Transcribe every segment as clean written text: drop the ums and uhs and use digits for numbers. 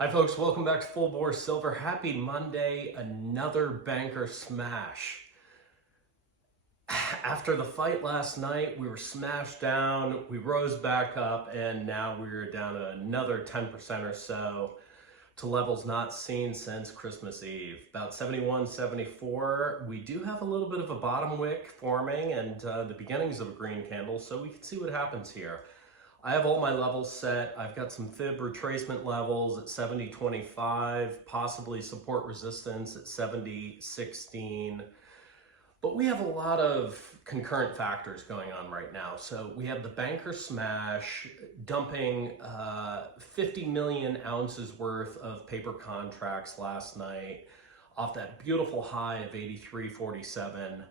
Hi folks, welcome back to Full Bore Silver. Happy Monday, another banker smash. After the fight last night, we were smashed down, we rose back up, and now we're down another 10% or so to levels not seen since Christmas Eve. About 71, 74. We do have a little bit of a bottom wick forming and the beginnings of a green candle, so we can see what happens here. I have all my levels set. I've got some fib retracement levels at 70.25, possibly support resistance at 70.16. But we have a lot of concurrent factors going on right now. So we have the banker smash dumping 50 million ounces worth of paper contracts last night off that beautiful high of 83.47.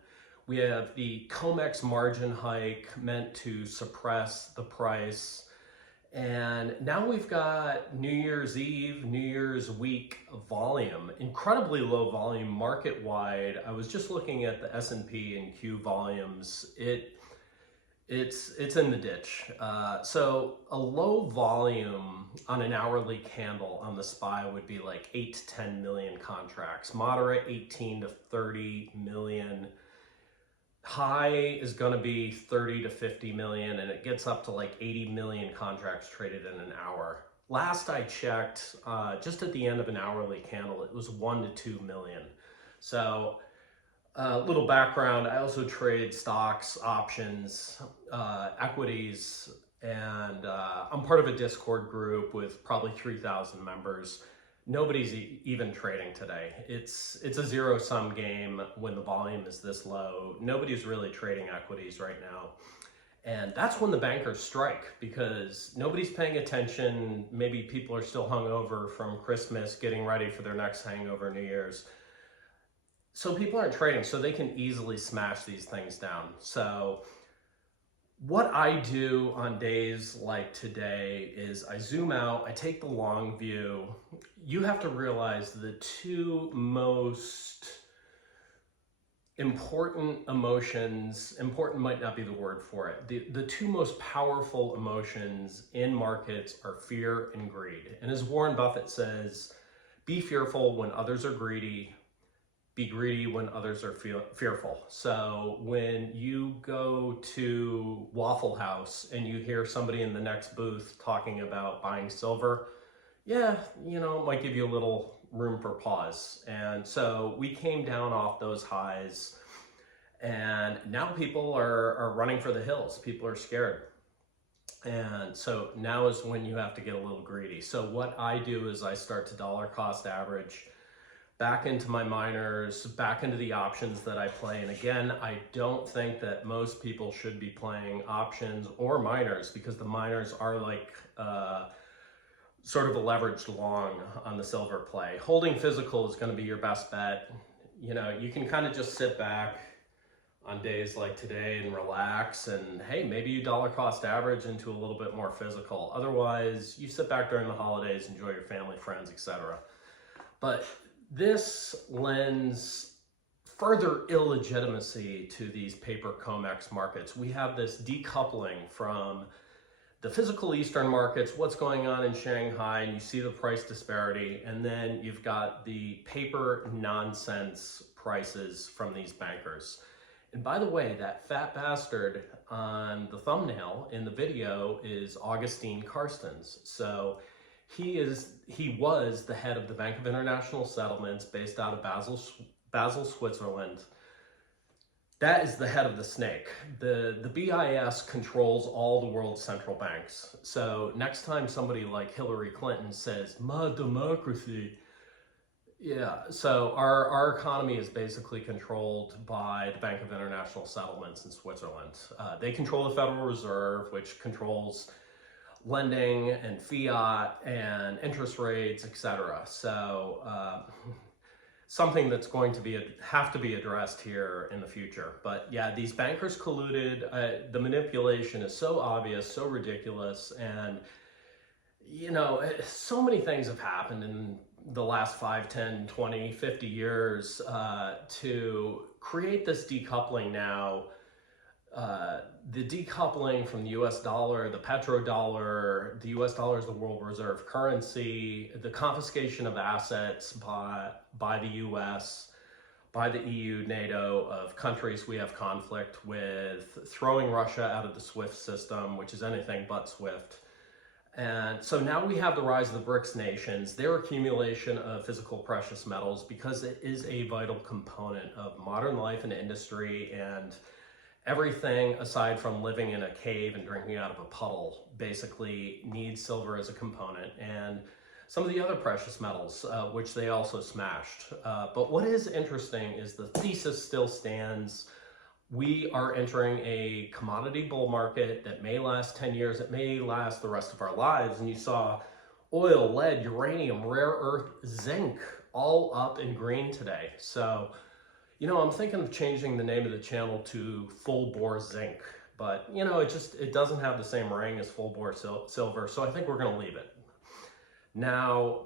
We have the COMEX margin hike meant to suppress the price. And now we've got New Year's Eve, New Year's week volume, incredibly low volume market-wide. I was just looking at the S&P and Q volumes. It's in the ditch. So a low volume on an hourly candle on the SPY would be like 8 to 10 million contracts, moderate 18 to 30 million. High is going to be 30 to 50 million, and it gets up to like 80 million contracts traded in an hour. Last I checked, just at the end of an hourly candle, it was 1 to 2 million. So a little background, I also trade stocks, options, equities, and I'm part of a Discord group with probably 3,000 members. Nobody's even trading today. It's a zero-sum game when the volume is this low. Nobody's really trading equities right now. And that's when the bankers strike, because nobody's paying attention. Maybe people are still hungover from Christmas, getting ready for their next hangover, New Year's. So people aren't trading, so they can easily smash these things down. So what I do on days like today is I zoom out, I take the long view. You have to realize the two most important emotions, important might not be the word for it, the two most powerful emotions in markets are fear and greed. And as Warren Buffett says, be fearful when others are greedy, be greedy when others are fearful. So when you go to Waffle House and you hear somebody in the next booth talking about buying silver, yeah, it might give you a little room for pause. And so we came down off those highs, and now people are running for the hills. People are scared. And so now is when you have to get a little greedy. So what I do is I start to dollar cost average back into my miners, back into the options that I play. And again, I don't think that most people should be playing options or miners, because the miners are like sort of a leveraged long on the silver play. Holding physical is going to be your best bet. You can kind of just sit back on days like today and relax, and hey, maybe you dollar cost average into a little bit more physical. Otherwise, you sit back during the holidays, enjoy your family, friends, etc. But this lends further illegitimacy to these paper COMEX markets. We have this decoupling from the physical Eastern markets, what's going on in Shanghai, and you see the price disparity, and then you've got the paper nonsense prices from these bankers. And by the way, that fat bastard on the thumbnail in the video is Augustine Carstens. So he was the head of the Bank of International Settlements based out of Basel, Switzerland. That is the head of the snake. The BIS controls all the world's central banks. So next time somebody like Hillary Clinton says, "My democracy," yeah, so our economy is basically controlled by the Bank of International Settlements in Switzerland. They control the Federal Reserve, which controls lending and fiat and interest rates, etc. So something that's going to have to be addressed here in the future. But yeah, these bankers colluded. The manipulation is so obvious, so ridiculous, and so many things have happened in the last 5, 10, 20, 50 years to create this decoupling now the decoupling from the US dollar, the petrodollar, the US dollar is the world reserve currency, the confiscation of assets by the US, by the EU, NATO, of countries we have conflict with, throwing Russia out of the SWIFT system, which is anything but SWIFT. And so now we have the rise of the BRICS nations, their accumulation of physical precious metals, because it is a vital component of modern life and industry, and everything aside from living in a cave and drinking out of a puddle basically needs silver as a component, and some of the other precious metals, which they also smashed. But what is interesting is the thesis still stands. We are entering a commodity bull market that may last 10 years. It may last the rest of our lives. And you saw oil, lead, uranium, rare earth, zinc, all up in green today. So, you know, I'm thinking of changing the name of the channel to Full Bore Zinc. But, you know, it doesn't have the same ring as Full Bore Silver. So I think we're going to leave it. Now,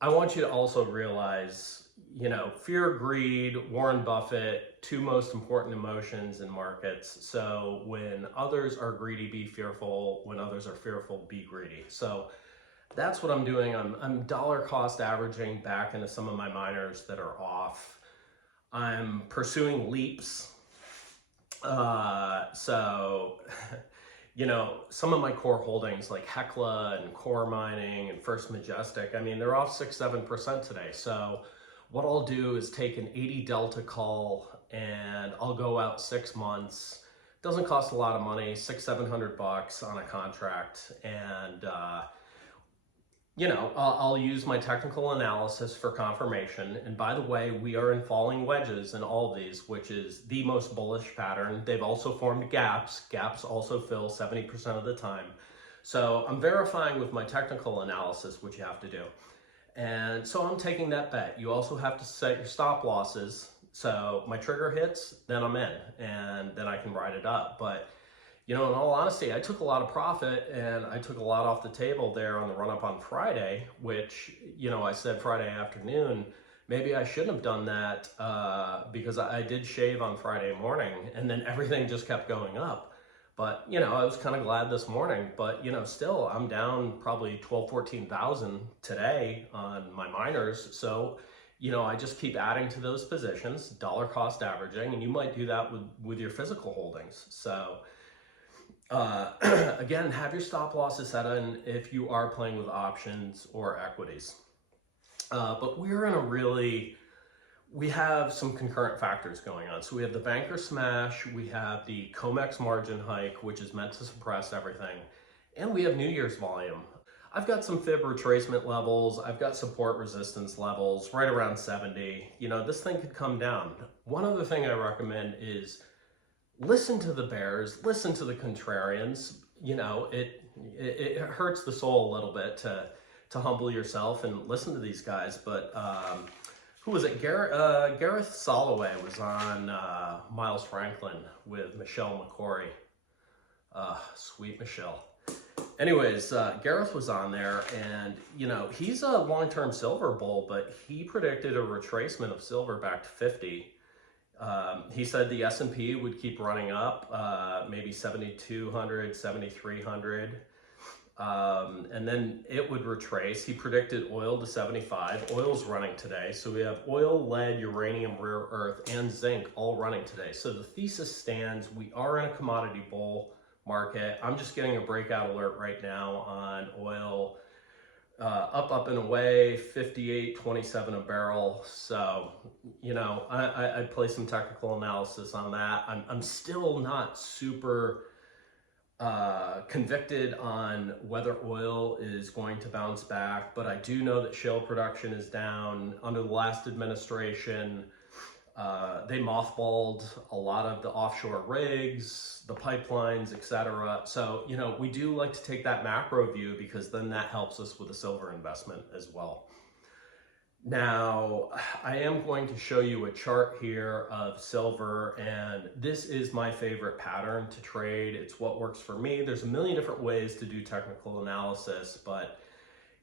I want you to also realize, you know, fear, greed, Warren Buffett, two most important emotions in markets. So when others are greedy, be fearful. When others are fearful, be greedy. So that's what I'm doing. I'm dollar cost averaging back into some of my miners that are off. I'm pursuing leaps. You know, some of my core holdings like Hecla and Core Mining and First Majestic, I mean, they're off 6-7% today. So what I'll do is take an 80 delta call and I'll go out 6 months. Doesn't cost a lot of money, $600-700 on a contract. And, you know, I'll use my technical analysis for confirmation. And by the way, we are in falling wedges in all of these, which is the most bullish pattern. They've also formed gaps. Gaps also fill 70% of the time. So I'm verifying with my technical analysis what you have to do. And so I'm taking that bet. You also have to set your stop losses. So my trigger hits, then I'm in, and then I can ride it up. But, you know, in all honesty, I took a lot of profit and I took a lot off the table there on the run up on Friday, which, you know, I said Friday afternoon, maybe I shouldn't have done that because I did shave on Friday morning and then everything just kept going up. But, you know, I was kind of glad this morning, but, you know, still I'm down probably 14,000 today on my miners. So, you know, I just keep adding to those positions, dollar cost averaging, and you might do that with your physical holdings. So, again, have your stop losses set in if you are playing with options or equities. But we're in a we have some concurrent factors going on. So we have the banker smash, we have the COMEX margin hike, which is meant to suppress everything, and we have New Year's volume. I've got some fib retracement levels, I've got support resistance levels right around 70. You know, this thing could come down. One other thing I recommend is listen to the bears, listen to the contrarians. You know, it hurts the soul a little bit to humble yourself and listen to these guys. But who was it? Gareth Soloway was on Miles Franklin with Michelle McCory. Sweet Michelle. Anyways, Gareth was on there, and, you know, he's a long-term silver bull, but he predicted a retracement of silver back to 50. He said the S&P would keep running up, maybe 7,200, 7,300, and then it would retrace. He predicted oil to 75. Oil's running today. So we have oil, lead, uranium, rare earth, and zinc all running today. So the thesis stands. We are in a commodity bull market. I'm just getting a breakout alert right now on oil. Up and away, 58.27 a barrel. So, you know, I'd play some technical analysis on that. I'm still not super convicted on whether oil is going to bounce back, but I do know that shale production is down. Under the last administration, they mothballed a lot of the offshore rigs, the pipelines, etc. So, you know, we do like to take that macro view because then that helps us with a silver investment as well. Now, I am going to show you a chart here of silver, and this is my favorite pattern to trade. It's what works for me. There's a million different ways to do technical analysis, but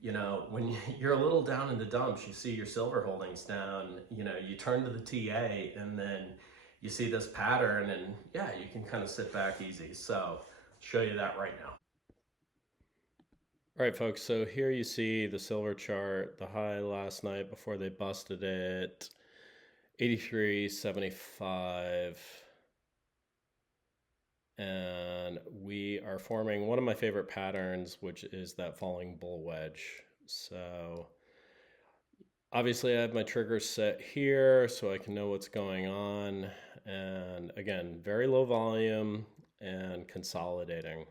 you know, when you're a little down in the dumps, you see your silver holdings down, you know, you turn to the TA and then you see this pattern, and yeah, you can kind of sit back easy. So I'll show you that right now. All right, folks, so here you see the silver chart, the high last night before they busted it, 83.75. And we are forming one of my favorite patterns, which is that falling bull wedge. So obviously I have my triggers set here so I can know what's going on. And again, very low volume and consolidating.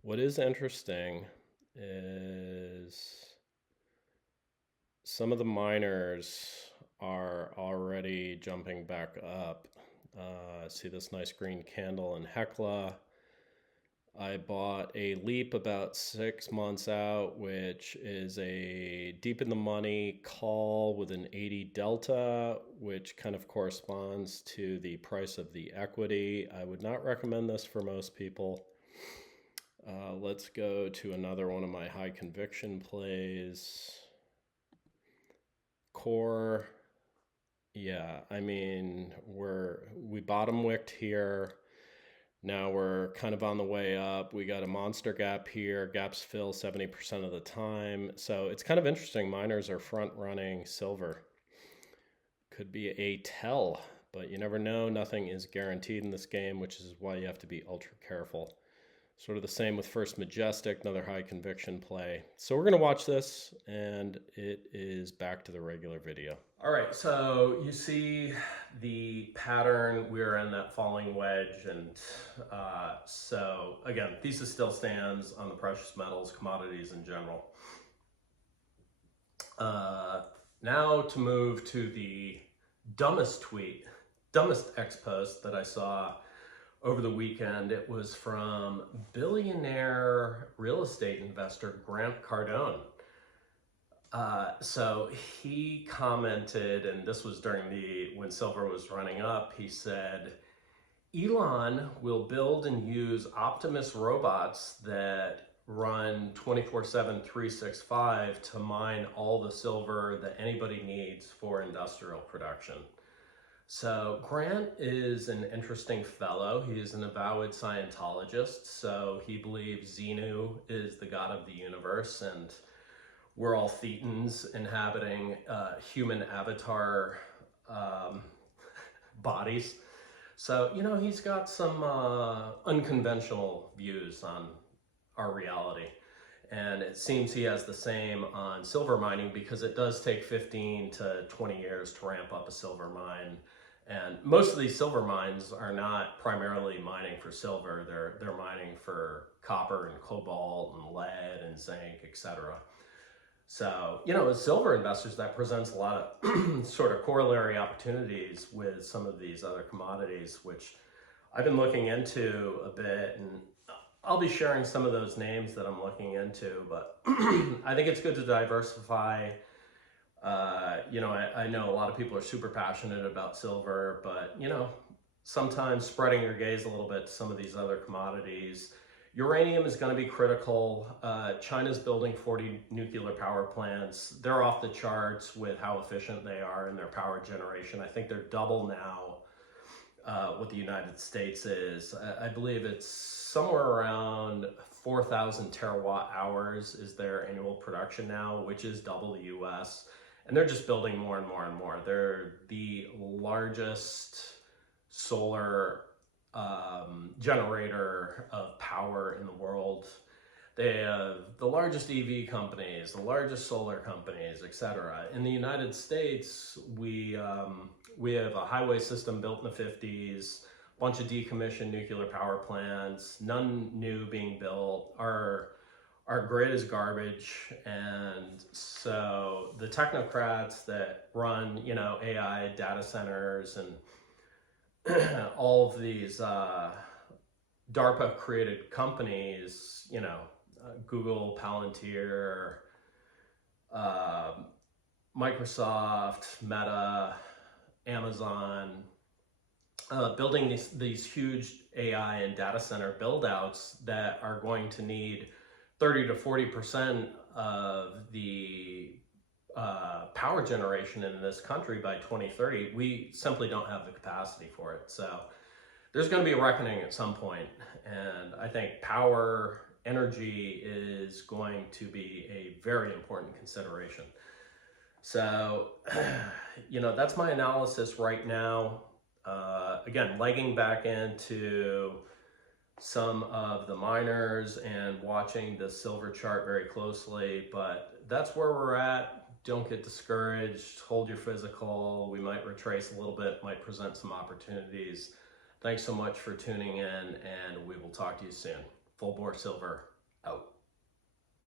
What is interesting is some of the miners are already jumping back up. See this nice green candle in Hecla. I bought a Leap about 6 months out, which is a deep in the money call with an 80 delta, which kind of corresponds to the price of the equity. I would not recommend this for most people. Let's go to another one of my high conviction plays. Core. Yeah, I mean, we bottom wicked here. Now we're kind of on the way up. We got a monster gap here. Gaps fill 70% of the time. So it's kind of interesting. Miners are front running silver. Could be a tell, but you never know. Nothing is guaranteed in this game, which is why you have to be ultra careful. Sort of the same with First Majestic, another high conviction play. So we're going to watch this, and it is back to the regular video. All right, so you see the pattern. We're in that falling wedge, and so again, thesis still stands on the precious metals, commodities in general. Now to move to the dumbest X post that I saw over the weekend. It was from billionaire real estate investor Grant Cardone. So he commented, and this was during when silver was running up, he said, Elon will build and use Optimus robots that run 24/7, 365 to mine all the silver that anybody needs for industrial production. So Grant is an interesting fellow. He is an avowed Scientologist. So he believes Xenu is the god of the universe, and we're all thetans inhabiting human avatar bodies. So, you know, he's got some unconventional views on our reality. And it seems he has the same on silver mining, because it does take 15 to 20 years to ramp up a silver mine. And most of these silver mines are not primarily mining for silver. They're mining for copper and cobalt and lead and zinc, etc. So, you know, as silver investors, that presents a lot of sort of corollary opportunities with some of these other commodities, which I've been looking into a bit, and I'll be sharing some of those names that I'm looking into, but I think it's good to diversify. You know, I know a lot of people are super passionate about silver, but, you know, sometimes spreading your gaze a little bit to some of these other commodities. Uranium is going to be critical. China's building 40 nuclear power plants. They're off the charts with how efficient they are in their power generation. I think they're double now what the United States is. I believe it's somewhere around 4,000 terawatt hours is their annual production now, which is double the US. And they're just building more and more and more. They're the largest solar generator of power in the world. They have the largest EV companies, the largest solar companies, etc. In the United States, we have a highway system built in the 50s, a bunch of decommissioned nuclear power plants, none new being built. Our grid is garbage, and so the technocrats that run, you know, AI data centers and all of these DARPA created companies, you know, Google, Palantir, Microsoft, Meta, Amazon, building these huge AI and data center build outs that are going to need 30 to 40% of the power generation in this country by 2030, we simply don't have the capacity for it. So there's going to be a reckoning at some point, and I think power, energy is going to be a very important consideration. So, that's my analysis right now. Again, legging back into some of the miners and watching the silver chart very closely, but that's where we're at. Don't get discouraged, hold your physical. We might retrace a little bit, might present some opportunities. Thanks so much for tuning in, and we will talk to you soon. Full Bore Silver out.